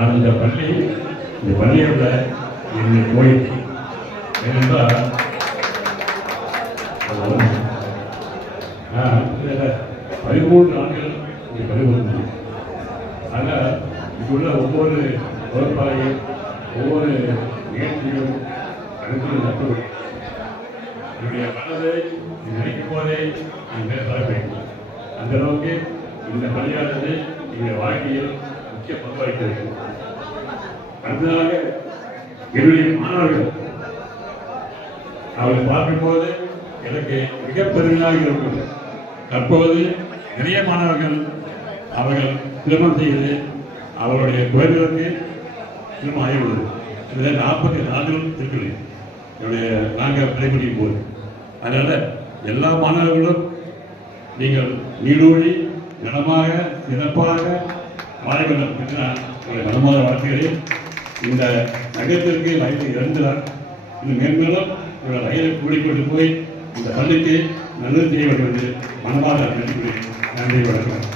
நான் இந்த பள்ளியோட என்னுடைய கோயில் ஏனென்றால் 13 ஆண்டுகள் இங்கே பணிபுரிந்தது. ஆனால் இங்குள்ள ஒவ்வொரு வகுப்பாளையும் ஒவ்வொரு நிகழ்ச்சியும் அடுத்து நட்பு என்னுடைய மனதை நினைக்கும் போதே பேச வேண்டும். அந்த அளவுக்கு இந்த பள்ளியானது எங்கள் வாழ்க்கையில் முக்கிய பங்கு வகிக்கிறது. அடுத்ததாக என்னுடைய மாணவர்கள் அவர்களை பார்க்கும்போது எனக்கு மிக பெருமையாக இருக்கும். தற்போது நிறைய மாணவர்கள் அவர்கள் திருமணம் செய்து அவர்களுடைய குழந்தைகளுக்கு திருமணம் ஆகியுள்ளது. இதில் 40 ஆண்டுகள் இருக்குது என்னுடைய நாங்கள் பணிபுரியும் போது. அதனால் எல்லா மாணவர்களும் நீங்கள் நீடூழி கனமாக சிறப்பாக வாழ வேண்டும் என்று நான் உங்களை மனமாக வாழ்த்துகிறேன். இந்த நகரத்திற்கு வயது 2 தான். இது மேன்மேலும் இவர்கள் ரயிலை கூடிக்கொண்டு போய் இந்த பள்ளிக்கு நல்லது செய்ய வேண்டும் என்று மனமாக நன்றிக்கிறேன். நன்றி, வணக்கம்.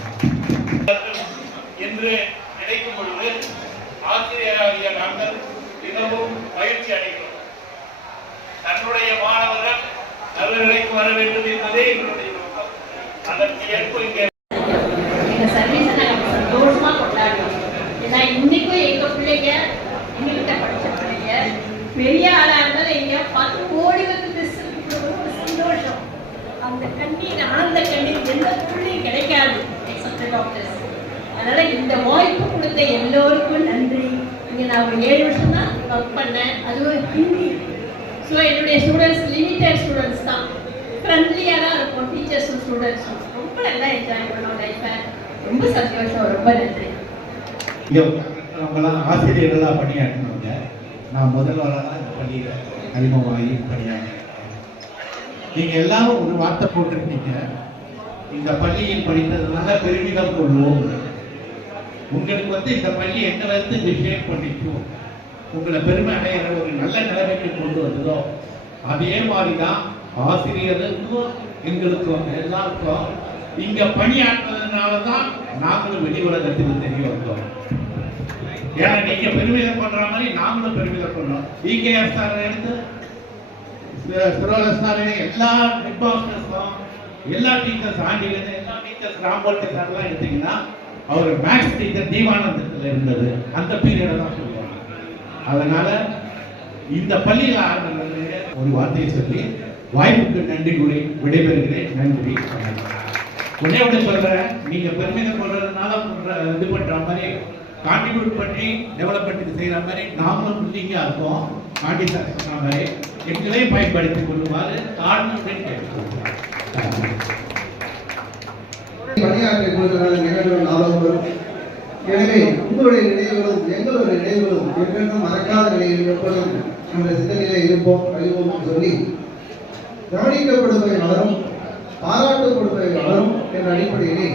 என்று நினைக்கும் பொழுது ஆசிரியராகிய நாங்கள் மிகவும் மகிழ்ச்சி அடைகிறோம். தன்னுடைய மாணவர்கள் நல்ல நிலைக்கு வர வேண்டும் என்பதே எங்களுடைய நோக்கம். அதற்கு ஏற்ப இங்கே சந்தோஷமா கொண்டாடுறோம். ஏன்னா இன்னைக்கும் எங்க பிள்ளைங்க எங்ககிட்ட படிச்ச பிள்ளைங்க பெரிய ஆளா இருந்தாலும் எங்க 10 கோடி வந்து சந்தோஷம். அந்த கண்ணீர் ஆனந்த கண்ணீர் எந்த பிள்ளையும் கிடைக்காது டாக்டர்ஸ். அதனால இந்த வாய்ப்பு கொடுத்த எல்லோருக்கும் நன்றி. இங்கே நான் ஒரு 7 வருஷம் தான் ஒர்க் பண்ணேன். அதுவும் ஹிந்தி. ஸோ என்னுடைய ஸ்டூடெண்ட்ஸ் லிமிட்டட் ஸ்டூடெண்ட்ஸ் தான், ஃப்ரெண்ட்லியாக தான் இருக்கும். டீச்சர்ஸும் ஸ்டூடெண்ட்ஸும் ரொம்ப நல்லா என்ஜாய் பண்ணோம் லைஃப்பை. ரொம்ப சந்தோஷம். ரொம்ப நன்றி. நம்மளாம் ஆசிரியர்களாக பணியாற்றினவங்க. நான் முதல்வராக இந்த பள்ளியில் அறிமுகமாகி பணியாற்றினேன். நீங்கள் எல்லாரும் ஒரு வார்த்தை போட்டிருக்கீங்க, இந்த பள்ளியில் படித்ததுனால பெருமிதம் கொள்வோம். உங்களுக்கு இந்த பள்ளி எந்த விதத்துக்கு விஷயம் பண்ணிச்சோம், உங்களை பெருமை அடைகிற ஒரு நல்ல நிலைமைக்கு கொண்டு வந்ததோ அதே மாதிரிதான் ஆசிரியருக்கும் எங்களுக்கும் எல்லாருக்கும் இங்க பணியாற்றுறதுனாலதான் நாங்களும் வெளி உலகத்துக்கு தெரிய வந்தோம். ஏன்னா நீங்க பெருமிதம் பண்ற மாதிரி நாங்களும் பெருமிதம் பண்ணோம். இகேஎஸ் சார் எடுத்து சுரோலசார் எல்லா ஹெட்மாஸ்டர்ஸும் எல்லா டீச்சர்ஸ் ஆண்டிலேருந்து எல்லா டீச்சர்ஸ் ராம்போல்கே சார்லாம் எடுத்தீங்கன்னா அவர் மேக்ஸ் டீச்சர் தீவானந்தத்தில் இருந்தது. அந்த பீரியடை தான் சொல்லுவாங்க. அதனால இந்த பள்ளியில் ஆரம்பித்து ஒரு வார்த்தையை சொல்லி வாய்ப்புக்கு நன்றி கூறி விடைபெறுகிறேன். நன்றி. ஒன்னே ஒன்று சொல்றேன், நீங்க பெருமிதம் கொள்றதுனால இது பண்ற மாதிரி கான்ட்ரிபியூட் பண்ணி டெவலப்மெண்ட் செய்யற மாதிரி நாமளும் பில்டிங்கா இருக்கோம். காண்டி சார் சொன்ன மாதிரி எங்களையும் பயன்படுத்திக் கொள்ளுமாறு தாழ்மையுடன் கேட்டுக்கொள்கிறேன். பணியாற்றி கொடுக்கிறார்கள் நிகழ்வுகள் ஞாபகம் வரும். எனவே உங்களுடைய நினைவுகளும் எங்களுடைய நினைவுகளும் என்றென்றும் மறக்காத நிலையில் எப்பொழுதும் நம்முடைய சிந்தனையிலே இருப்போம் அறிவோம் சொல்லி கவனிக்கப்படுபவை வளரும், பாராட்டப்படுபவை வளரும் என்ற அடிப்படையிலே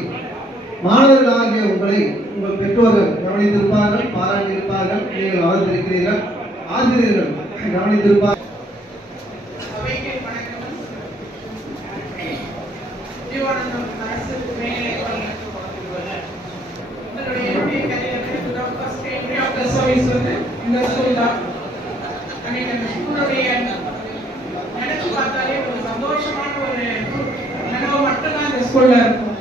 மாணவர்களாகிய உங்களை உங்கள் பெற்றோர்கள் கவனித்திருப்பார்கள், பாராட்டியிருப்பார்கள், நீங்கள் வளர்ந்திருக்கிறீர்கள், ஆசிரியர்கள் கவனித்திருப்பார்கள். இந்த ஸ்கூல் தான் அன்னைக்கு அந்த ஸ்கூலுடைய நினைச்சு பார்த்தாலே ஒரு சந்தோஷமான ஒரு நினைவு மட்டும்தான் இந்த ஸ்கூல்ல இருக்கும்.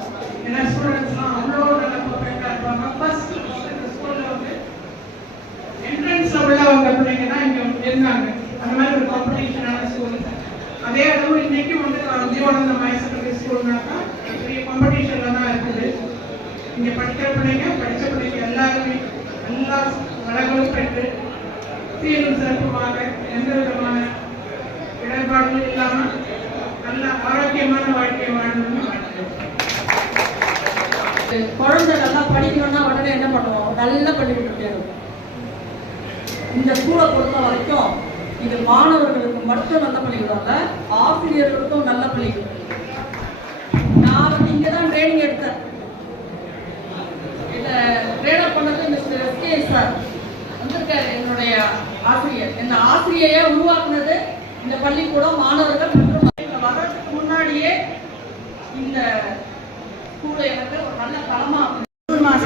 ஏன்னா ஸ்டூடெண்ட்ஸ்லாம் அவ்வளோ நல்லா பர்ஃபெக்டா இருப்பாங்க. ஃபர்ஸ்ட் இந்த ஸ்கூல்ல வந்து என்ட்ரன்ஸ்ல உள்ளவங்க பிள்ளைங்க தான் இங்க இருந்தாங்க. அந்த மாதிரி ஒரு காம்படிஷனான ஸ்கூல். அதே அளவு இன்னைக்கு வந்து ஜீவானந்தம் ஹையர் செகண்டரி ஸ்கூல்னாக்கா பெரிய காம்படிஷன்ல தான் இருக்குது. இங்க படிக்கிற பிள்ளைங்க படிச்ச பிள்ளைங்க எல்லாருமே எல்லா வளங்களும் பெற்று சீரும் சிறப்புமாக எந்த விதமான இடர்பாடுகளும் இல்லாமல் நல்ல ஆரோக்கியமான வாழ்க்கையை வாழணும்னு குழந்தை நல்லா படிக்கணும்னா உடனே என்ன பண்ணுவோம், நல்லா பண்ணி கொடுத்துருக்கோம். இந்த ஸ்கூலை பொறுத்த வரைக்கும் இது மாணவர்களுக்கு மட்டும் நல்ல பள்ளிக்கூடாங்க, ஆசிரியர்களுக்கும் நல்ல பள்ளிக்கூடம். நான் வந்து இங்கே தான் ட்ரைனிங் எடுத்தேன். இதை ட்ரெயினப் பண்ணது மிஸ்டர் எஸ்கே சார் வந்திருக்காரு, என்னுடைய ஆசிரியர். இந்த ஆசிரியரை உருவாக்குனது இந்த பள்ளிக்கூடம், மாணவர்கள் மற்றும் வர்றதுக்கு முன்னாடியே இந்த ஸ்கூலை எனக்கு ஒரு நல்ல தளமாக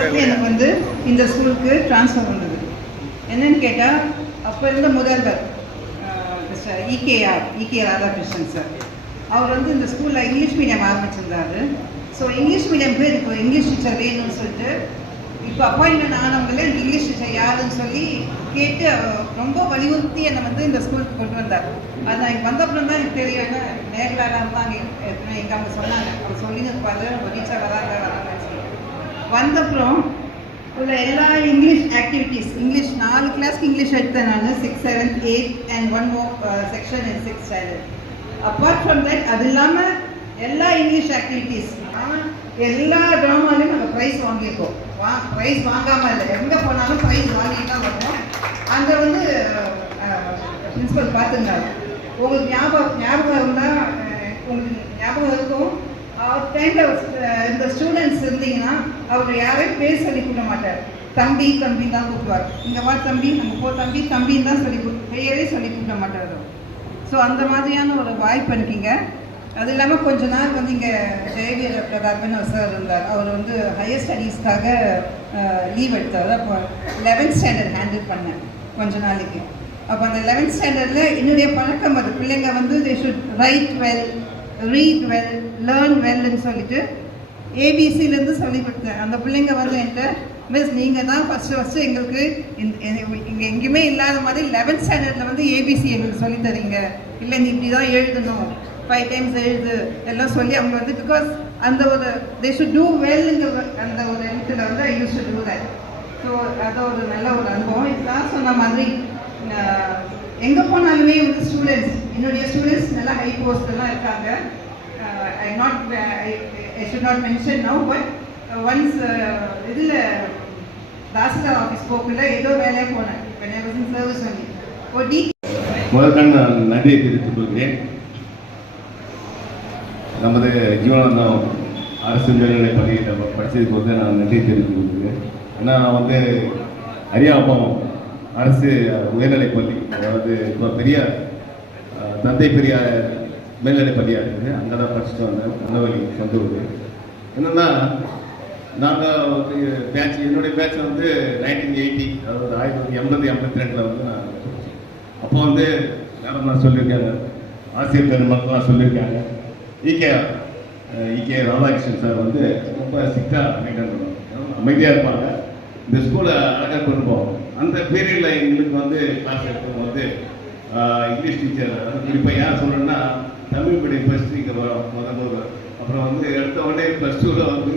மாதத்தில் எனக்கு வந்து இந்த ஸ்கூலுக்கு ட்ரான்ஸ்ஃபர் வந்தது. என்னன்னு கேட்டால் அப்போ இருந்த முதல்வர் மிஸ்டர் இகே ராதாகிருஷ்ணன் சார், அவர் வந்து இந்த ஸ்கூலில் இங்கிலீஷ் மீடியம் ஆரம்பிச்சிருந்தாரு. ஸோ இங்கிலீஷ் மீடியம்க்கு எனக்கு இங்கிலீஷ் டீச்சர் வேணும்னு சொல்லிட்டு இப்போ அப்பாயின்மெண்ட் ஆனவங்களே எனக்கு இங்கிலீஷ் டீச்சர் யாருன்னு சொல்லி கேட்டு ரொம்ப வலியுறுத்தி என்னை வந்து இந்த ஸ்கூலுக்கு கொண்டு வந்தார். அது நான் இங்கே வந்தப்புறம் தான் எனக்கு தெரியும். என்ன நேரில் இருந்தாங்க எங்கள் அவங்க சொன்னாங்க, அவர் சொல்லியிருப்பாரு ஒரு டீச்சர் வராங்கன்னு சொல்லி. வந்தப்புறம் உள்ள எல்லா இங்கிலீஷ் ஆக்டிவிட்டீஸ், இங்கிலீஷ் 4 கிளாஸ்க்கு இங்கிலீஷ் எடுத்தேன் நான், 6, 7, 8 and 1 more section in 6th standard. Apart from that அது இல்லாமல் எல்லா இங்கிலீஷ் ஆக்டிவிட்டீஸ், எல்லா ட்ராமாலையும் நாங்கள் ப்ரைஸ் வாங்கியிருக்கோம். ப்ரைஸ் வாங்காமல் இல்லை, எங்கே போனாலும் ப்ரைஸ் வாங்கிட்டு தான் வருவோம். அங்கே வந்து பிரின்ஸிபல் பார்த்துருந்தாங்க. உங்களுக்கு ஞாபகம் இருந்தால் உங்களுக்கு ஞாபகம் இருக்கும், டைமில் இந்த ஸ்டூடெண்ட்ஸ் இருந்தீங்கன்னா அவர் யாரையும் பேர் சொல்லி கூப்பிட மாட்டார், தம்பி தம்பி தான் கூப்பிடுவார். இங்கே வா தம்பி, நம்ம போ தம்பி தம்பின்னு தான் சொல்லி பேரே சொல்லி கூப்பிட மாட்டார். ஸோ அந்த மாதிரியான ஒரு வாய்ப்பு இருக்கீங்க. அது இல்லாமல் கொஞ்ச நாள் வந்து இங்கே ஜெயவீர பிரதாப்னு ஒரு சார் இருந்தார். அவர் வந்து ஹையர் ஸ்டடீஸ்க்காக லீவ் எடுத்தார். அப்போ 11th ஸ்டாண்டர்ட் ஹேண்டில் பண்ணேன் கொஞ்ச நாளைக்கு. அப்போ அந்த 11th ஸ்டாண்டர்டில் என்னுடைய பழக்கம் அது, பிள்ளைங்க வந்து they should write well, read well, learn வெல்னு சொல்லிட்டு ஏபிசிலேருந்து சொல்லி கொடுத்தேன். அந்த பிள்ளைங்க வந்து என்கிட்ட, மிஸ் நீங்கள் தான் ஃபஸ்ட்டு எங்களுக்கு இங்கே எங்கேயுமே இல்லாத மாதிரி 11th ஸ்டாண்டர்டில் வந்து ஏபிசி எங்களுக்கு சொல்லி தரீங்க, இல்லை நீ இப்படி தான் எழுதணும், 5 times எழுது எல்லாம் சொல்லி அவங்க வந்து, பிகாஸ் அந்த ஒரு தே ஷுட் டூ வெல்ங்கிற அந்த ஒரு இடத்துல வந்து I used to do that. So அது ஒரு நல்ல ஒரு அனுபவம். இதெல்லாம் சொன்ன மாதிரி எங்கே போனாலுமே வந்து ஸ்டூடெண்ட்ஸ், என்னுடைய ஸ்டூடெண்ட்ஸ் நல்லா ஹை போஸ்ட்லாம் இருக்காங்க. I should not mention now, but once இதில் தாசில்தார் ஆஃபீஸ் போக்குள்ள ஏதோ வேலையாக போனேன். when I was in service only. முதல்ல நான் நன்றியை தெரிவித்துக் கொள்கிறேன். நமது ஜீவனானந்தம் அரசு மேல்நிலைப் பள்ளியில் படித்ததுக்கு வந்து நான் நன்றி தெரிவித்துக் கொள்கிறேன். ஏன்னா நான் வந்து அரியாப்பம் அரசு உயர்நிலைப் பள்ளி, அதாவது இப்போ பெரிய தந்தை பெரியார் மேல்நிலைப் பள்ளியாக இருக்குது, அங்கே தான் படிச்சுட்டு வந்தேன். நல்லவழி சொந்த ஊர். என்னென்னா நாங்கள் வந்து பேட்ச், என்னுடைய பேட்ச் வந்து 1980, அதாவது 1982 வந்து நான் படித்தேன். அப்போ வந்து யாரெல்லாம் சொல்லியிருக்காங்க, ஆசிரியர் பெருமக்கள்லாம் சொல்லியிருக்காங்க, இகே ராதாகிருஷ்ணன் சார் வந்து ரொம்ப ஸ்ட்ரிக்டாக மெயின்டைன் பண்ணுவாங்க, அமைதியாக இருப்பாங்க, இந்த ஸ்கூலை அழகாக கொண்டு போவாங்க. அந்த பீரியடில் எங்களுக்கு வந்து கிளாஸ் எடுக்கும் வந்து இங்கிலீஷ் டீச்சர், குறிப்பாக ஏன் சொல்கிறேன்னா தமிழ் மீடியம் ஃபஸ்ட்டு இங்கே வரும் முதல். அப்புறம் வந்து எடுத்த உடனே +2ல் வந்து